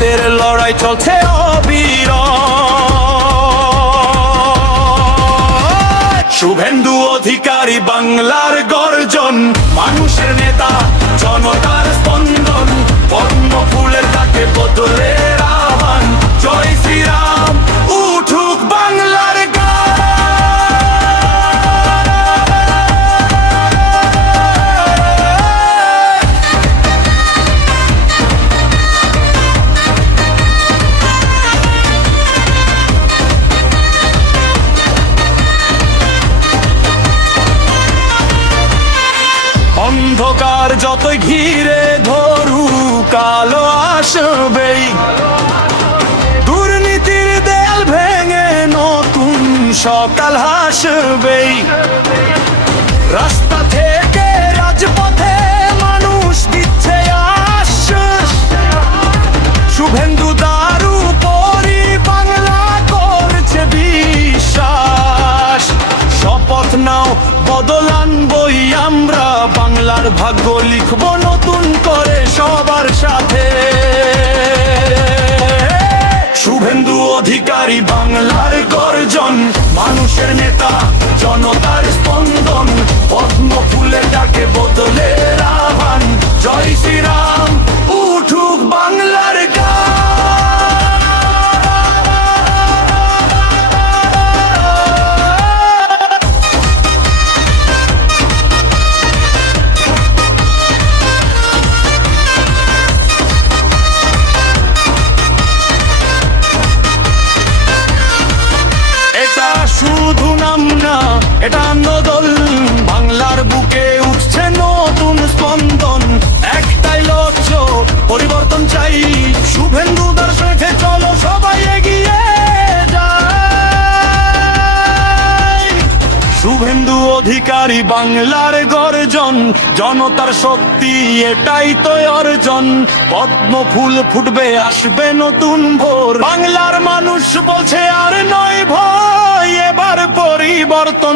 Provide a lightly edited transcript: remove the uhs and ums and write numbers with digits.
রক্তের লড়াই চলছে অবিরত। শুভেন্দু অধিকারী বাংলার গর্জন, মানুষের নেতা, জনতার স্পন্দন, পদ্ম ফুলের ডাকে বদলের আহ্বান। জয় শ্রীরাম, উঠুক বাংলার গান। অন্ধকার যতই ঘিরে ধরুক আলো আসবেই, দুর্নীতির দেয়াল ভেঙে নতুন সকাল হাসবেই। রাস্তা থেকে রাজপথে মানুষ দিচ্ছে আশ্বাস, শুভেন্দু দারু পরি বাংলা করছে বিশ্বাস। শপথ নাও, বদল আনবই আমরা, বাংলার ভাগ্য লিখব নতুন করে সবার সাথে। শুভেন্দু অধিকারী বাংলার গর্জন, মানুষের নেতা, জনতার স্পন্দন, পদ্ম ফুলের ডাকে বদলের আহ্বান। জয় শ্রীরাম, উঠুক বাংলার গান। এটা শুধু নাম না, এটা আন্দোলন। বাংলার বুকে উঠছে নতুন স্পন্দন, একটাই লক্ষ্য, পরিবর্তন চাই। শুভেন্দু দর্শকে চলো সবাই এগিয়ে যাই। শুভেন্দু অধিকারী বাংলার গর্জন, জনতার শক্তি এটাই তো অর্জন। পদ্ম ফুল ফুটবে, আসবে নতুন ভোর। বাংলার মানুষ বলছে আর নয় ভয়, এবার পরিবর্তন।